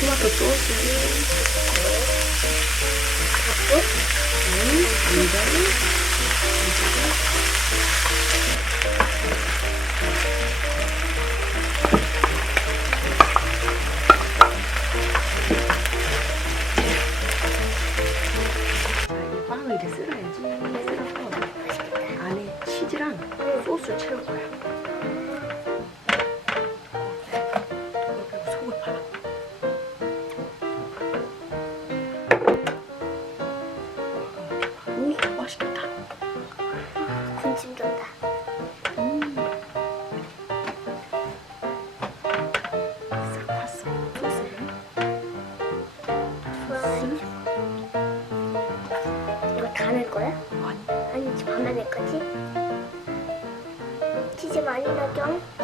토마토 소스. 치즈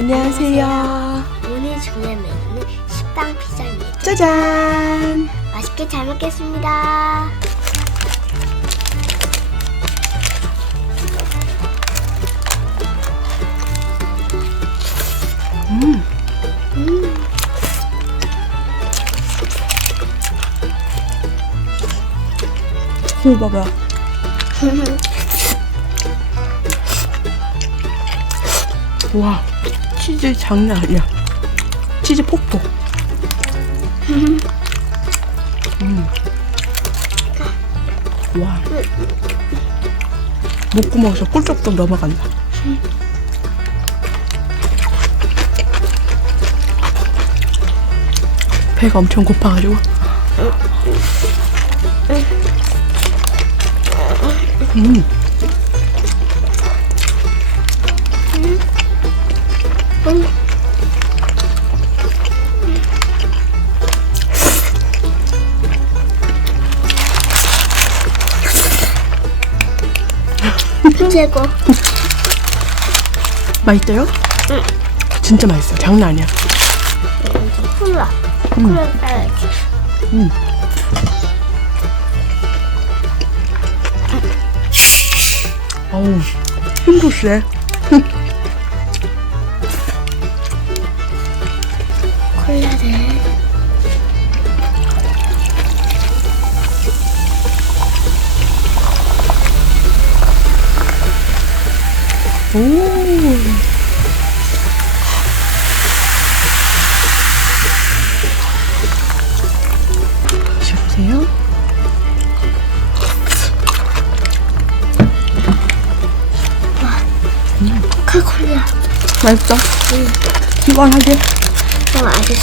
안녕하세요. 오늘 준비한 메뉴는 식빵 피자입니다. 짜잔. 맛있게 잘 먹겠습니다. 음. 음, 오, 봐봐. 와, 치즈 장난 아니야. 치즈 폭포. 음. 와. 목구멍에서 꿀떡떡 넘어간다. 배가 엄청 고파가지고. 음. 최고. 맛있어요? 응. 진짜 맛있어. 장난 아니야. 콜라. 콜라 따야지. 음. 어우, 힘도 세. 오. 드셔보세요. 코카콜라. 맛있어? 시원하게? 좀 아주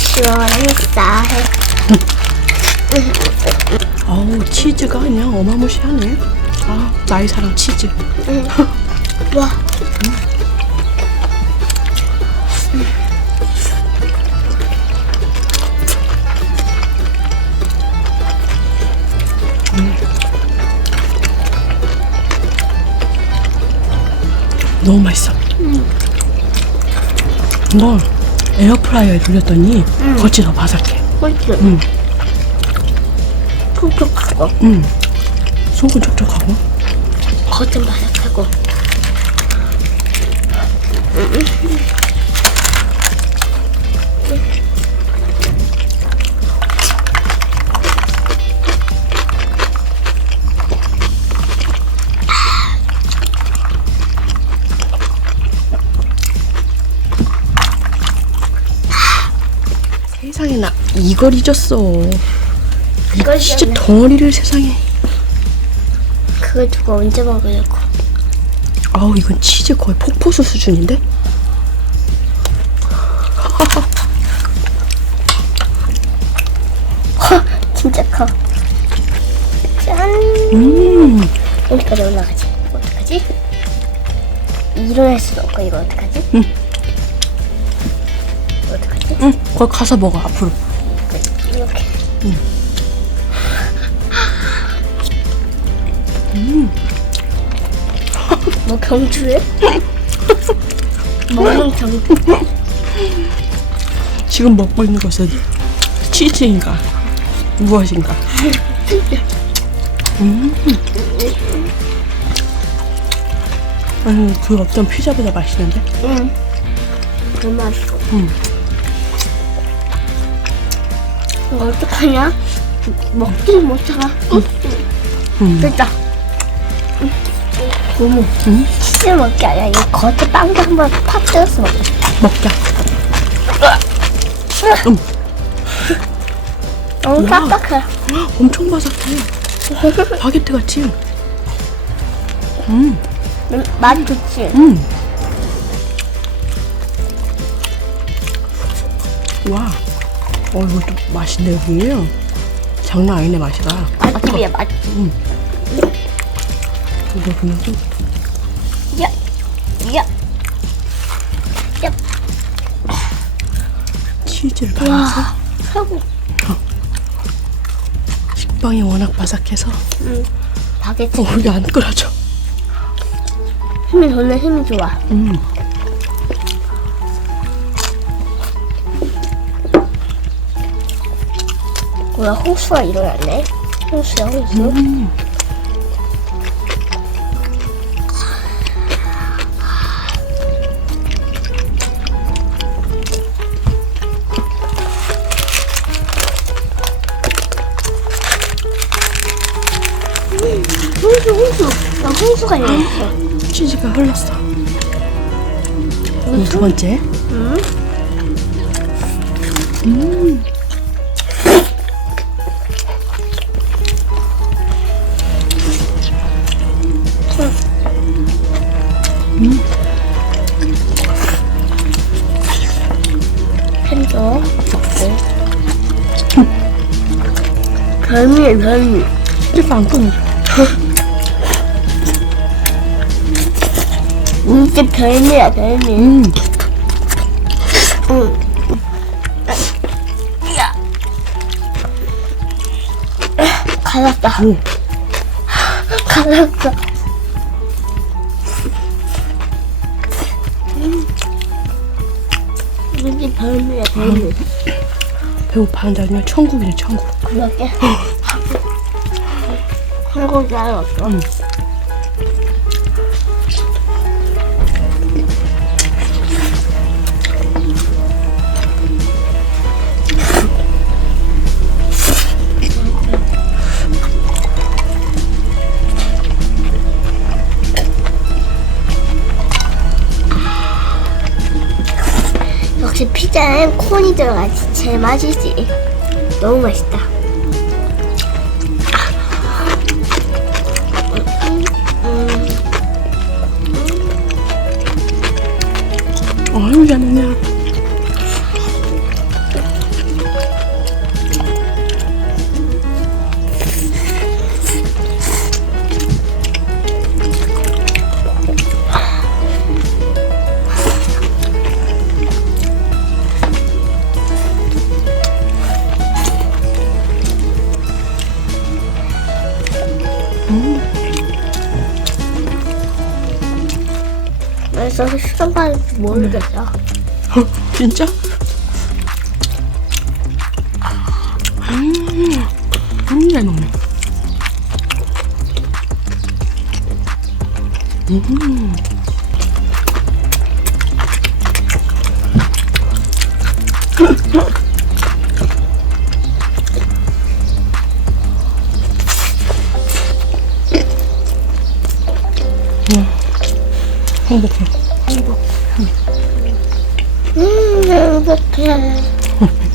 싸해. 어우, 치즈가 그냥 어마무시하네. 아, 나의 사랑 치즈. 와. 너무 맛있어. 음. 너 에어프라이어에 돌렸더니 겉이 더 바삭해. 그렇지. 응. 촉촉하고 응. 속은 촉촉하고. 겉은 바삭 세상에 나 이걸 잊었어. 그걸 진짜 잊었네. 덩어리를 세상에. 그걸 두고 언제 먹으려고? 아우 이건 치즈 거의 폭포수 수준인데? 허, 진짜 커. 짠. 음. 여기까지 올라가지. 어떡하지? 일어날 수도 없고 이거 어떡하지? 응. 응. 거기 가서 먹어 앞으로. 이렇게. 뭐 경주해? 먹는 경주. 지금 먹고 있는 것은 치즈인가 무엇인가? 음. 아니 그 어떤 피자보다 맛있는데? 응. 그 맛있어. 응. 이거 어떡하냐? 먹지를 못하가. 음. 됐다. 고무. 응? 치즈 먹기 아니야. 이 겉에 빵도 한번 팍 뜯어서 먹어. 먹자. 너무 와. 빡빡해. 엄청 바삭해. 바게트 같지? 음, 음, 맛 좋지? 음. 와, 어 이것도 맛있네 여기. 장난 아니네 맛이가. 맛집이야, 맛집. 이거 그냥 좀 야, 야. 야. 치즈를 발라서 와, 사고. 식빵이 워낙 바삭해서 응. 바게트. 어, 이게 안 끓어져. 힘이 좋네, 힘이 좋아. 음. 뭐야, 홍수가 일어났네. 홍수야, 홍수. 음. 홍수, 홍수. 나 홍수가 일어났어. 치즈가 흘렀어. 이두 번째. 응? 음. 별미야, 별미. 치즈가 안 끊어져. 진짜 별미야, 별미. 음. 응. 야. 갈랐다. 오. 갈랐어. 진짜 별미야, 별미. 배고파한다 아니면 천국이네 천국. 그렇게. 한국이 알았어. 음. 역 콘이 들어가지. 제일 맛이지. 너무 맛있다. 있어. 있어서 시간 가는지 모르겠어. 진짜? 음, 너무 잘 먹네. 음. 행복해. 음, 행복해.